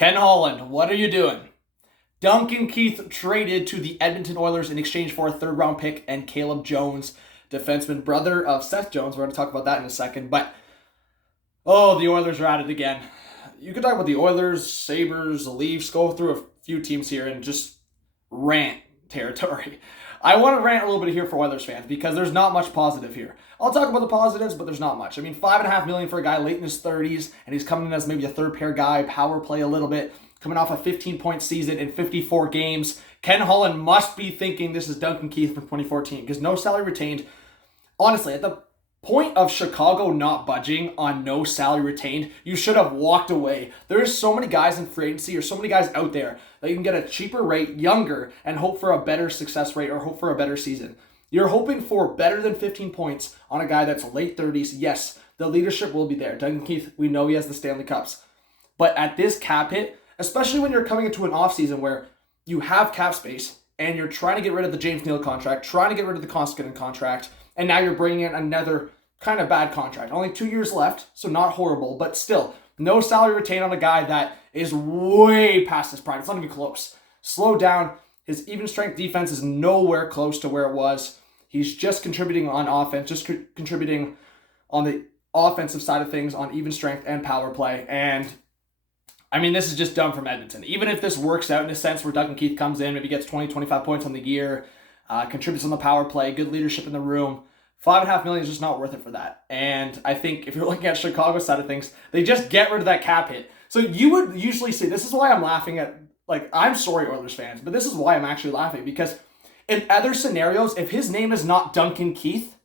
Ken Holland, what are you doing? Duncan Keith traded to the Edmonton Oilers in exchange for a third-round pick and Caleb Jones, defenseman, brother of Seth Jones. We're going to talk about that in a second. But, the Oilers are at it again. You could talk about the Oilers, Sabres, the Leafs, go through a few teams here and just rant territory. I want to rant a little bit here for Oilers fans because there's not much positive here. I'll talk about the positives, but there's not much. I mean, $5.5 million for a guy late in his 30s, and he's coming in as maybe a third-pair guy, power play a little bit, coming off a 15-point season in 54 games. Ken Holland must be thinking this is Duncan Keith from 2014 because no salary retained. Honestly, at the point of Chicago not budging on no salary retained, you should have walked away. There's so many guys in free agency or so many guys out there that you can get a cheaper rate, younger, and hope for a better success rate or hope for a better season. You're hoping for better than 15 points on a guy that's late 30s. Yes, the leadership will be there. Duncan Keith, we know he has the Stanley Cups. But at this cap hit, especially when you're coming into an offseason where you have cap space and you're trying to get rid of the James Neal contract, trying to get rid of the Koskinen contract, and now you're bringing in another kind of bad contract. Only 2 years left, so not horrible, but still, no salary retained on a guy that is way past his prime. It's not even close. Slow down. His even strength defense is nowhere close to where it was. He's just contributing on offense, just contributing on the offensive side of things on even strength and power play. And I mean, this is just dumb from Edmonton. Even if this works out in a sense where Duncan Keith comes in, maybe gets 20, 25 points on the year, contributes on the power play, good leadership in the room, $5.5 million is just not worth it for that. And I think if you're looking at Chicago's side of things, they just get rid of that cap hit. So you would usually see, this is why I'm laughing at, I'm sorry, Oilers fans, but this is why I'm actually laughing. Because in other scenarios, if his name is not Duncan Keith,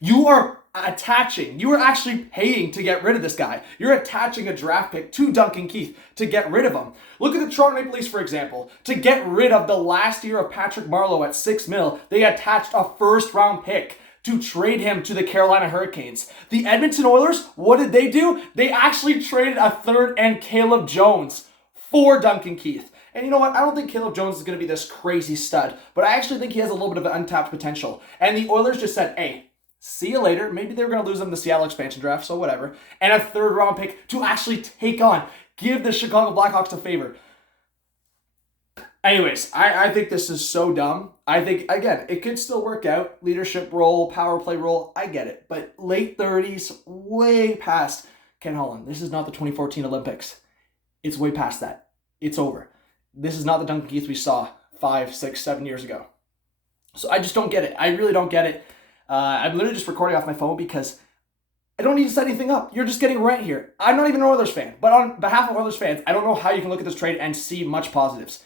you are actually paying to get rid of this guy. You're attaching a draft pick to Duncan Keith to get rid of him. Look at the Toronto Maple Leafs, for example. To get rid of the last year of Patrick Marleau at $6 million, they attached a first-round pick to trade him to the Carolina Hurricanes. The Edmonton Oilers, what did they do? They actually traded a third and Caleb Jones for Duncan Keith. And you know what? I don't think Caleb Jones is going to be this crazy stud, but I actually think he has a little bit of an untapped potential. And the Oilers just said, hey, see you later. Maybe they were going to lose them in the Seattle expansion draft, so whatever. And a third-round pick to actually give the Chicago Blackhawks a favor. Anyways, I think this is so dumb. I think, again, it could still work out. Leadership role, power play role, I get it. But late 30s, way past Ken Holland. This is not the 2014 Olympics. It's way past that. It's over. This is not the Duncan Keith we saw 5, 6, 7 years ago. So I just don't get it. I really don't get it. I'm literally just recording off my phone because I don't need to set anything up. You're just getting rant here. I'm not even an Oilers fan. But on behalf of Oilers fans, I don't know how you can look at this trade and see much positives.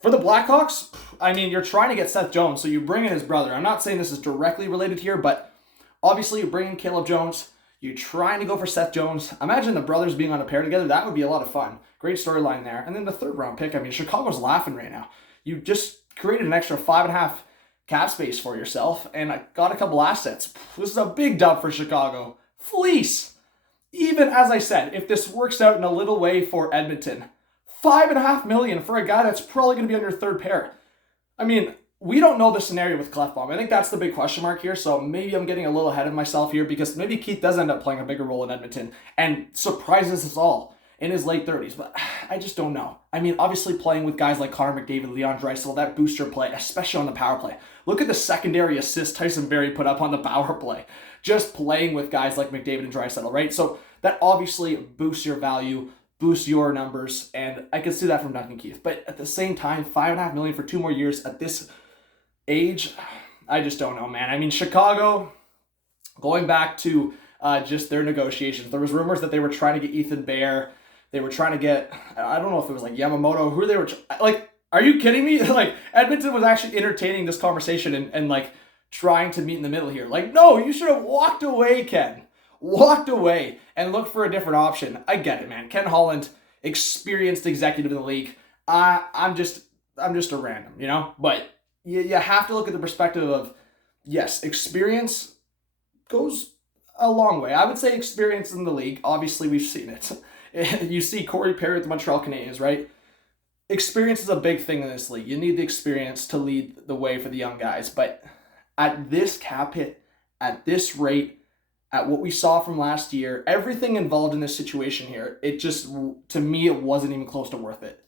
For the Blackhawks, I mean, you're trying to get Seth Jones, so you bring in his brother. I'm not saying this is directly related here, but obviously you bring in Caleb Jones. You're trying to go for Seth Jones. Imagine the brothers being on a pair together. That would be a lot of fun. Great storyline there. And then the third-round pick. I mean, Chicago's laughing right now. You just created an extra 5.5 cap space for yourself, and I got a couple assets. This is a big dub for Chicago. Fleece. Even as I said, if this works out in a little way for Edmonton, $5.5 million for a guy that's probably going to be on your third pair. I mean, we don't know the scenario with Clefbaum. I think that's the big question mark here, so maybe I'm getting a little ahead of myself here because maybe Keith does end up playing a bigger role in Edmonton and surprises us all in his late 30s, but I just don't know. I mean, obviously playing with guys like Connor McDavid, Leon Draisaitl, that boosts your play, especially on the power play. Look at the secondary assist Tyson Barrie put up on the power play. Just playing with guys like McDavid and Draisaitl, right? So that obviously boosts your value, boosts your numbers, and I can see that from Duncan Keith. But at the same time, $5.5 million for 2 more years at this age, I just don't know, man. I mean, Chicago, going back to just their negotiations, there was rumors that they were trying to get Ethan Bear. They were trying to get, I don't know if it was like Yamamoto, who they were, are you kidding me? Edmonton was actually entertaining this conversation and trying to meet in the middle here. No, you should have walked away, Ken. Walked away and looked for a different option. I get it, man. Ken Holland, experienced executive in the league. I'm just a random, you know? But you have to look at the perspective of, yes, experience goes a long way. I would say experience in the league. Obviously, we've seen it. You see Corey Perry with the Montreal Canadiens, right? Experience is a big thing in this league. You need the experience to lead the way for the young guys. But at this cap hit, at this rate, at what we saw from last year, everything involved in this situation here, it just, to me, it wasn't even close to worth it.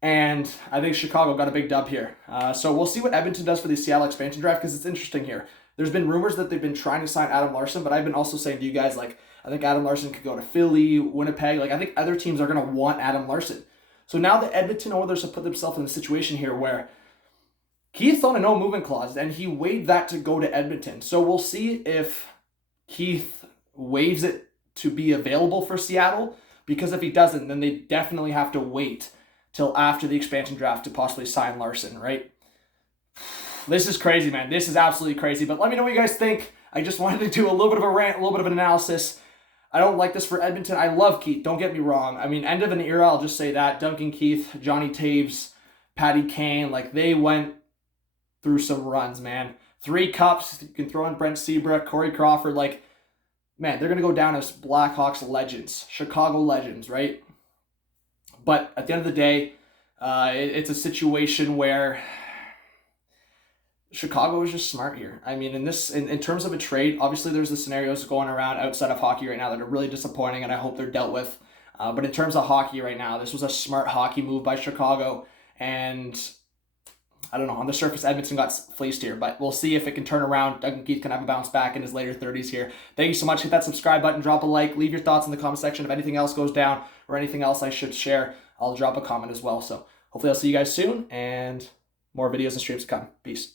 And I think Chicago got a big dub here. So we'll see what Edmonton does for the Seattle expansion draft, because it's interesting here. There's been rumors that they've been trying to sign Adam Larsson, but I've been also saying to you guys, like, I think Adam Larsson could go to Philly, Winnipeg. Like, I think other teams are going to want Adam Larsson. So now the Edmonton Oilers have put themselves in a situation here where Keith's on a no movement clause, and he waived that to go to Edmonton. So we'll see if Keith waives it to be available for Seattle, because if he doesn't, then they definitely have to wait till after the expansion draft to possibly sign Larsson, right? This is crazy, man. This is absolutely crazy. But let me know what you guys think. I just wanted to do a little bit of a rant, a little bit of an analysis. I don't like this for Edmonton. I love Keith. Don't get me wrong. I mean, end of an era, I'll just say that. Duncan Keith, Johnny Taves, Patty Kane, like, they went through some runs, man. 3 cups. You can throw in Brent Seabrook, Corey Crawford. Like, man, they're going to go down as Blackhawks legends, Chicago legends, right? But at the end of the day, it's a situation where Chicago is just smart here. I mean, in terms of a trade, obviously there's the scenarios going around outside of hockey right now that are really disappointing, and I hope they're dealt with. But in terms of hockey right now, this was a smart hockey move by Chicago, and I don't know, on the surface, Edmonton got fleeced here, but we'll see if it can turn around. Duncan Keith can have a bounce back in his later 30s here. Thank you so much. Hit that subscribe button, drop a like, leave your thoughts in the comment section. If anything else goes down or anything else I should share, I'll drop a comment as well. So hopefully I'll see you guys soon, and more videos and streams to come. Peace.